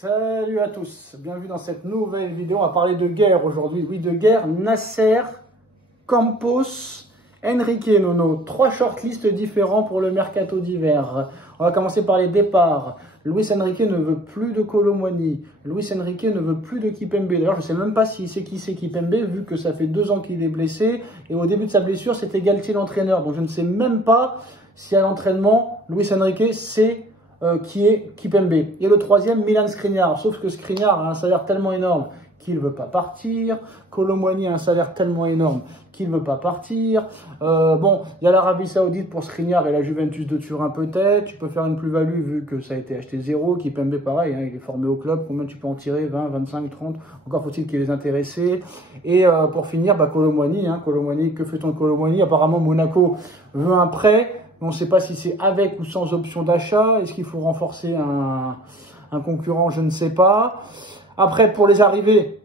Salut à tous, bienvenue dans cette nouvelle vidéo. On va parler de guerre aujourd'hui. Oui, de guerre. Nasser, Campos, Enrique, Nono. 3 shortlists différents pour le mercato d'hiver. On va commencer par les départs. Luis Enrique ne veut plus de Kolo Muani. Luis Enrique ne veut plus de Kimpembe. D'ailleurs, je ne sais même pas s'il sait qui c'est Kimpembe, vu que ça fait 2 ans qu'il est blessé. Et au début de sa blessure, c'était Galtier l'entraîneur. Donc je ne sais même pas si à l'entraînement, Luis Enrique sait qui est Kimpembe. Et le troisième, Milan Skriniar. Sauf que Skriniar a un salaire tellement énorme qu'il ne veut pas partir. Kolo Muani a un salaire tellement énorme qu'il ne veut pas partir. Bon, il y a l'Arabie Saoudite pour Skriniar et la Juventus de Turin peut-être. Tu peux faire une plus-value vu que ça a été acheté 0. Kimpembe pareil, hein, il est formé au club. Combien tu peux en tirer? 20, 25, 30. Encore faut-il qu'il les intéressés. Et pour finir, Kolo Muani. Kolo Muani, que fait-on de Kolo Muani? Apparemment, Monaco veut un prêt. On ne sait pas si c'est avec ou sans option d'achat. Est-ce qu'il faut renforcer un concurrent? Je ne sais pas. Après, pour les arrivées,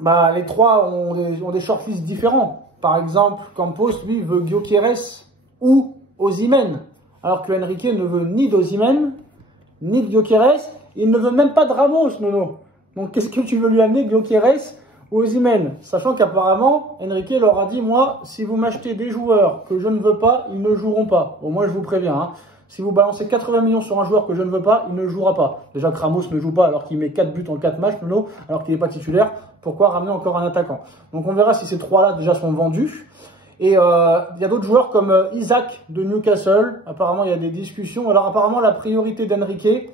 les 3 ont des shortlists différents. Par exemple, Campos, lui, veut Gyökeres ou Osimhen. Alors que Enrique ne veut ni d'Osimhen, ni de Gyökeres. Il ne veut même pas de Ramos, Nono. Donc, qu'est-ce que tu veux lui amener, Gyökeres ou Osimhen? Sachant qu'apparemment, Enrique leur a dit, moi, si vous m'achetez des joueurs que je ne veux pas, ils ne joueront pas. Au moins, je vous préviens. Hein. Si vous balancez 80 millions sur un joueur que je ne veux pas, il ne jouera pas. Déjà que Ramos ne joue pas alors qu'il met 4 buts en 4 matchs, Nono, alors qu'il n'est pas titulaire. Pourquoi ramener encore un attaquant? Donc on verra si ces 3-là déjà sont vendus. Et il y a d'autres joueurs comme Isaac de Newcastle. Apparemment, il y a des discussions. Alors apparemment, la priorité d'Enrique,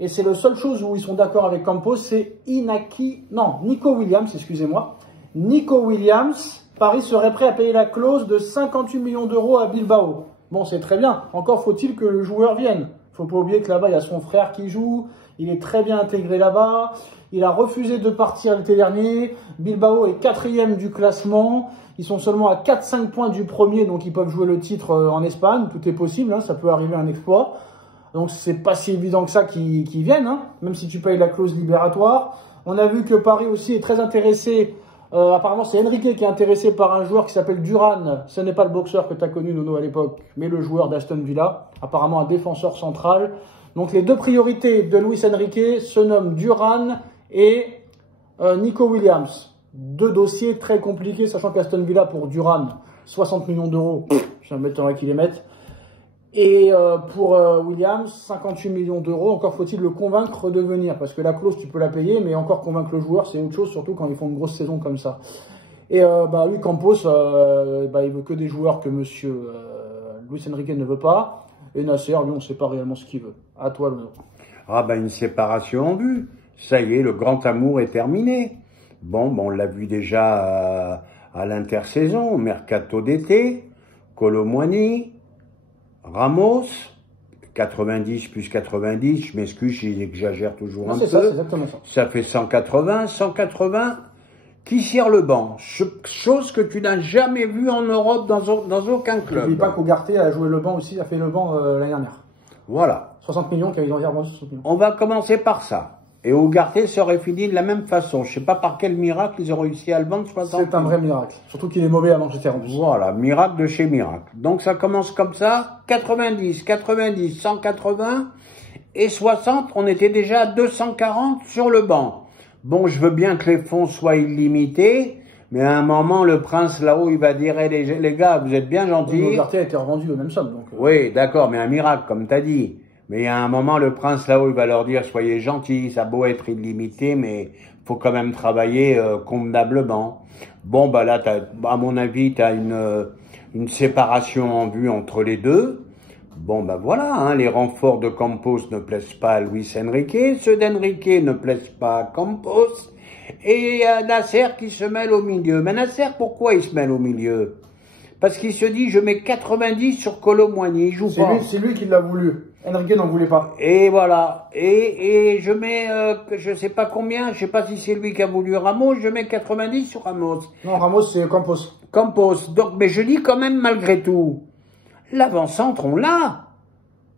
et c'est la seule chose où ils sont d'accord avec Campos, c'est Nico Williams, excusez-moi. Nico Williams, Paris serait prêt à payer la clause de 58 millions d'euros à Bilbao. Bon, c'est très bien. Encore faut-il que le joueur vienne. Il ne faut pas oublier que là-bas, il y a son frère qui joue. Il est très bien intégré là-bas. Il a refusé de partir l'été dernier. Bilbao est 4e du classement. Ils sont seulement à 4-5 points du premier, donc ils peuvent jouer le titre en Espagne. Tout est possible, hein, ça peut arriver un exploit. Donc c'est pas si évident que ça qu'ils viennent, hein, même si tu payes la clause libératoire. On a vu que Paris aussi est très intéressé. Apparemment, c'est Enrique qui est intéressé par un joueur qui s'appelle Duran. Ce n'est pas le boxeur que tu as connu, Nono, à l'époque, mais le joueur d'Aston Villa. Apparemment, un défenseur central. Donc, les 2 priorités de Luis Enrique se nomment Duran et Nico Williams. 2 dossiers très compliqués, sachant qu'Aston Villa, pour Duran, 60 millions d'euros, ça m'étonnerait qu'ils les mettent. Et pour Williams, 58 millions d'euros. Encore faut-il le convaincre de venir. Parce que la clause, tu peux la payer, mais encore convaincre le joueur, c'est autre chose, surtout quand ils font une grosse saison comme ça. Et lui, Campos, il veut que des joueurs que monsieur Luis Enrique ne veut pas. Et Nasser, lui, on ne sait pas réellement ce qu'il veut. À toi, Luno. Une séparation en vue. Ça y est, le grand amour est terminé. Bon, on l'a vu déjà à l'intersaison, au mercato d'été. Kolo Muani, Ramos, 90 plus 90, je m'excuse, j'exagère toujours un peu. C'est ça, c'est exactement ça. Ça fait 180, qui cire le banc. Chose que tu n'as jamais vue en Europe dans aucun club. N'oublie pas qu'Ougarté a joué le banc aussi, a fait le banc l'année dernière. Voilà. 60 millions qui a eu environ 60 millions. On va commencer par ça. Et Ougarté serait fini de la même façon. Je ne sais pas par quel miracle ils ont réussi à le vendre 60 millions. C'est un vrai miracle. Surtout qu'il est mauvais à Manchester. Voilà, miracle de chez miracle. Donc ça commence comme ça, 90, 180 et 60, on était déjà à 240 sur le banc. Bon, je veux bien que les fonds soient illimités, mais à un moment, le prince là-haut, il va dire, les gars, vous êtes bien gentils. Ougarté a été revendu aux mêmes sommes. Donc, Oui, d'accord, mais un miracle, comme tu as dit. Mais il y a un moment, le prince là-haut, il va leur dire, soyez gentils, ça a beau être illimité, mais faut quand même travailler convenablement. Bon, là, à mon avis, tu as une séparation en vue entre les deux. Bon, voilà, hein, les renforts de Campos ne plaisent pas à Luis Enrique, ceux d'Enrique ne plaisent pas à Campos, et il y a Nasser qui se mêle au milieu. Mais Nasser, pourquoi il se mêle au milieu? Parce qu'il se dit, je mets 90 sur Kolo Muani, il joue pas. C'est lui qui l'a voulu. Enrique n'en voulait pas. Et voilà. Et je mets, je sais pas combien, je sais pas si c'est lui qui a voulu Ramos, je mets 90 sur Ramos. Non, Ramos, c'est Campos. Campos. Donc, mais je dis quand même, malgré tout, l'avant-centre, on l'a.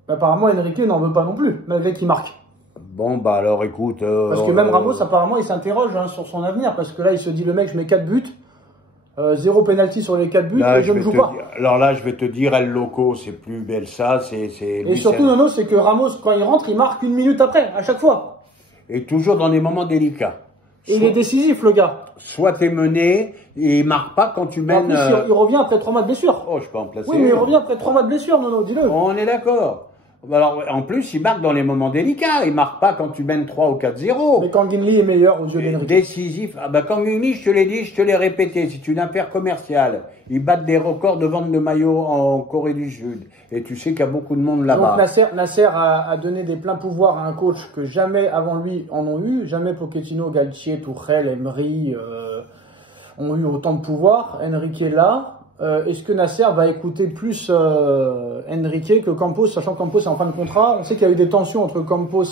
Apparemment, Enrique n'en veut pas non plus, malgré qu'il marque. Bon, alors, écoute... parce que même Ramos, apparemment, il s'interroge sur son avenir, parce que là, il se dit, le mec, je mets 4 buts, 0 penalty sur les 4 buts là, et je ne joue pas. Alors là, je vais te dire, El Loco, c'est plus belle ça, Et surtout, Nono, c'est que Ramos, quand il rentre, il marque 1 minute après, à chaque fois. Et toujours dans des moments délicats. Et il est décisif, le gars. Soit t'es mené, et il marque pas quand tu mènes... En plus, il revient après 3 mois de blessure. Oh, je peux en placer. Oui, mais il revient après 3 mois de blessure, Nono, dis-le. On est d'accord. Alors, en plus, il marque dans les moments délicats. Il marque pas quand tu mènes 3 ou 4-0. Mais quand Guinli est meilleur aux yeux d'Henrique. Décisif. Ah bah, quand Guinli, je te l'ai dit, je te l'ai répété, c'est une affaire commerciale. Ils battent des records de vente de maillots en Corée du Sud. Et tu sais qu'il y a beaucoup de monde là-bas. Donc Nasser a donné des pleins pouvoirs à un coach que jamais avant lui en ont eu. Jamais Pochettino, Galtier, Tuchel, Emery ont eu autant de pouvoir. Enrique est là. Est-ce que Nasser va écouter plus Enrique que Campos, sachant que Campos est en fin de contrat? On sait qu'il y a eu des tensions entre Campos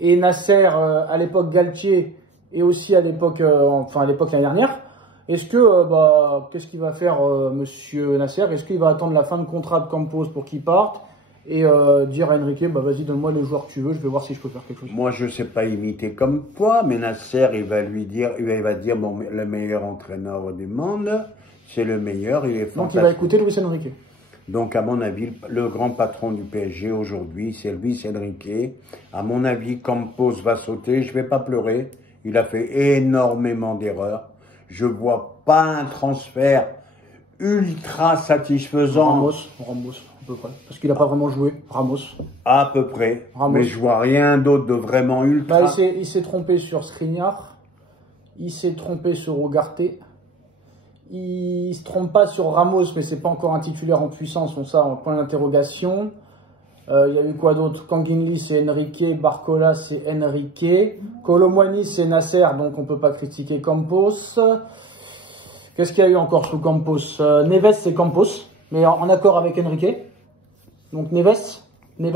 et Nasser à l'époque Galtier et aussi à l'époque, à l'époque l'année dernière. Est-ce que, qu'est-ce qu'il va faire Monsieur Nasser? Est-ce qu'il va attendre la fin de contrat de Campos pour qu'il parte et dire à Enrique, vas-y, donne-moi les joueurs que tu veux, je vais voir si je peux faire quelque chose. Moi, je sais pas imiter comme toi, mais Nasser, il va dire, bon, le meilleur entraîneur du monde, c'est le meilleur, il est fantastique. Donc il va écouter Luis Enrique. Donc, à mon avis, le grand patron du PSG aujourd'hui, c'est Luis Enrique. À mon avis, Campos va sauter, je vais pas pleurer. Il a fait énormément d'erreurs. Je vois pas un transfert ultra satisfaisant. Ramos, à peu près. Parce qu'il a pas vraiment joué, Ramos. À peu près. Ramos. Mais je vois rien d'autre de vraiment ultra. Il s'est trompé sur Skriniar. Il s'est trompé sur Ugarte. Il se trompe pas sur Ramos, mais c'est pas encore un titulaire en puissance. On ça en point d'interrogation. Il y a eu quoi d'autre? Kanginli, c'est Enrique. Barcola, c'est Enrique. Colomwani, c'est Nasser, donc on peut pas critiquer Campos. Qu'est-ce qu'il y a eu encore sous Campos? Neves, c'est Campos, mais en accord avec Enrique. Donc Neves,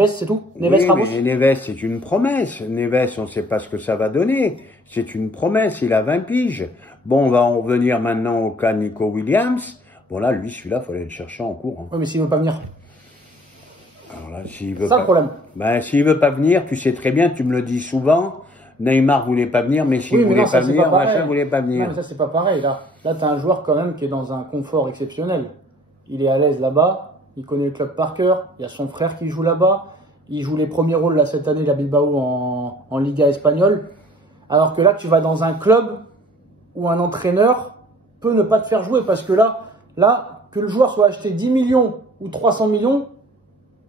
c'est tout. Neves, oui, Ramos. Mais Neves, c'est une promesse. Neves, on ne sait pas ce que ça va donner. C'est une promesse, il a 20 piges. Bon, on va en revenir maintenant au cas Nico Williams. Bon là, lui, celui-là, il fallait le chercher en cours. Hein. Oui, mais s'il veut pas venir. Alors là, s'il veut c'est ça le problème. Ben, s'il veut pas venir, tu sais très bien, tu me le dis souvent, Neymar voulait pas venir, mais s'il voulait pas venir, machin voulait pas venir. Non, mais ça, c'est pas pareil. Là, tu as un joueur quand même qui est dans un confort exceptionnel. Il est à l'aise là-bas, il connaît le club par cœur, il y a son frère qui joue là-bas, il joue les premiers rôles là cette année, la Bilbao en Liga espagnole. Alors que là, tu vas dans un club où un entraîneur peut ne pas te faire jouer parce que là, que le joueur soit acheté 10 millions ou 300 millions,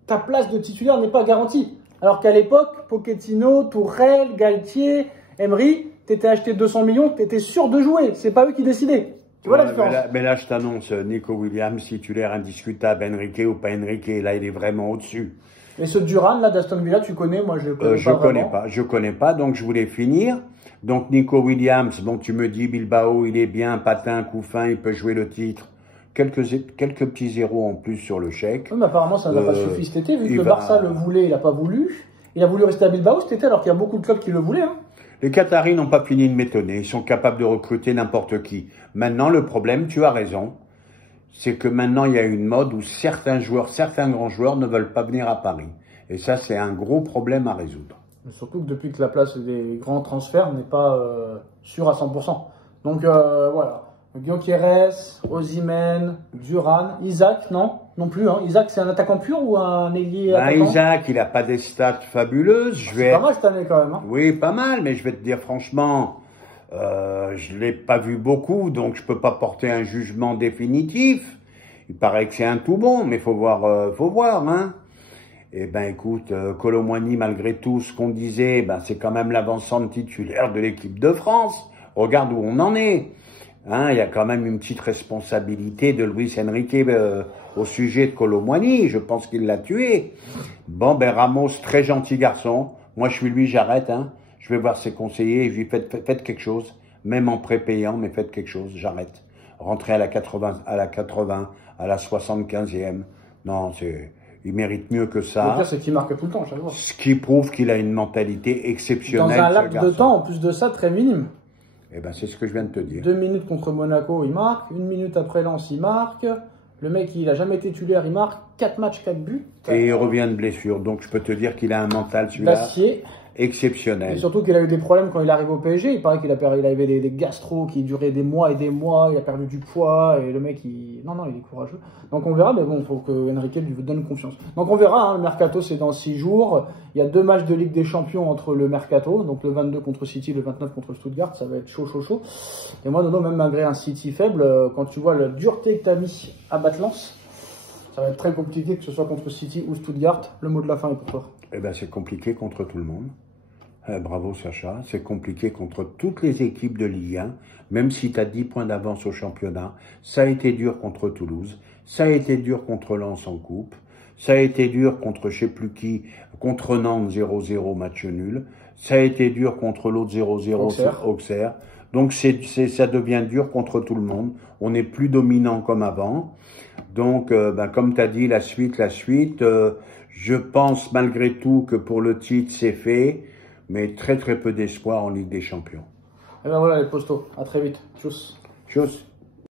ta place de titulaire n'est pas garantie. Alors qu'à l'époque, Pochettino, Tuchel, Galtier, Emery, t'étais acheté 200 millions, t'étais sûr de jouer. C'est pas eux qui décidaient. Tu vois la différence? Mais là, je t'annonce, Nico Williams, titulaire indiscutable, Enrique ou pas Enrique, là, il est vraiment au-dessus. Et ce Duran, là, d'Aston Villa, tu connais? Moi, je connais pas. Je connais pas, donc je voulais finir. Donc, Nico Williams, bon, tu me dis, Bilbao, il est bien, patin, coup fin, il peut jouer le titre. Quelques petits zéros en plus sur le chèque. Oui, mais apparemment, ça n'a pas suffi cet été, vu que le Barça le voulait, il n'a pas voulu. Il a voulu rester à Bilbao cet été, alors qu'il y a beaucoup de clubs qui le voulaient. Hein. Les Qataris n'ont pas fini de m'étonner. Ils sont capables de recruter n'importe qui. Maintenant, le problème, tu as raison, c'est que maintenant, il y a une mode où certains grands joueurs ne veulent pas venir à Paris. Et ça, c'est un gros problème à résoudre. Mais surtout que depuis que la place des grands transferts n'est pas sûre à 100%. Donc, voilà. Gyökeres, Osimhen, Duran, Isaac, non plus. Hein. Isaac, c'est un attaquant pur ou un ailier attaquant? Isaac, il n'a pas des stats fabuleuses. C'est pas mal cette année quand même. Hein. Oui, pas mal, mais je vais te dire franchement, je ne l'ai pas vu beaucoup, donc je ne peux pas porter un jugement définitif. Il paraît que c'est un tout bon, mais faut voir, hein. Eh ben, écoute, Colomwani, malgré tout ce qu'on disait, ben, c'est quand même l'avancante titulaire de l'équipe de France. Regarde où on en est. Hein, il y a quand même une petite responsabilité de Luis Enrique au sujet de Colomwani. Je pense qu'il l'a tué. Bon, ben Ramos, très gentil garçon. Moi, je suis lui, j'arrête. Hein. Je vais voir ses conseillers et je lui dis faites quelque chose. Même en prépayant, mais faites quelque chose. J'arrête. Rentrez à la 80, à la 75e. Non, il mérite mieux que ça. Le pire, c'est qu'il marque tout le temps, chaque fois. Ce qui prouve qu'il a une mentalité exceptionnelle. Dans un laps de temps, en plus de ça, très minime. Eh ben, c'est ce que je viens de te dire. 2 minutes contre Monaco, il marque. 1 minute après Lens, il marque. Le mec, il a jamais été titulaire, il marque. 4 matchs, 4 buts. Et il revient de blessure. Donc, je peux te dire qu'il a un mental, celui-là. D'acier. exceptionnel. Et surtout qu'il a eu des problèmes quand il arrive au PSG. Il paraît qu'il avait des gastro qui duraient des mois et des mois. Il a perdu du poids et le mec, non, il est courageux. Donc on verra, mais bon, il faut que Enrique lui donne confiance. Donc on verra, hein, le mercato c'est dans 6 jours. Il y a 2 matchs de Ligue des Champions entre le mercato, donc le 22 contre City, le 29 contre Stuttgart. Ça va être chaud. Et moi, Nono, même malgré un City faible, quand tu vois la dureté que tu as mis à Battlance, ça va être très compliqué que ce soit contre City ou Stuttgart. Le mot de la fin est pour toi. Eh ben, c'est compliqué contre tout le monde. Bravo Sacha, c'est compliqué contre toutes les équipes de Ligue 1, même si tu as 10 points d'avance au championnat. Ça a été dur contre Toulouse, ça a été dur contre Lens en coupe, ça a été dur contre je sais plus qui, contre Nantes 0-0 match nul, ça a été dur contre l'autre 0-0 Auxerre. Donc ça devient dur contre tout le monde, on est plus dominant comme avant. Donc comme tu as dit, la suite, je pense malgré tout que pour le titre c'est fait. Mais très peu d'espoir en Ligue des Champions. Et ben voilà les postos, à très vite. Tchuss. Tchuss.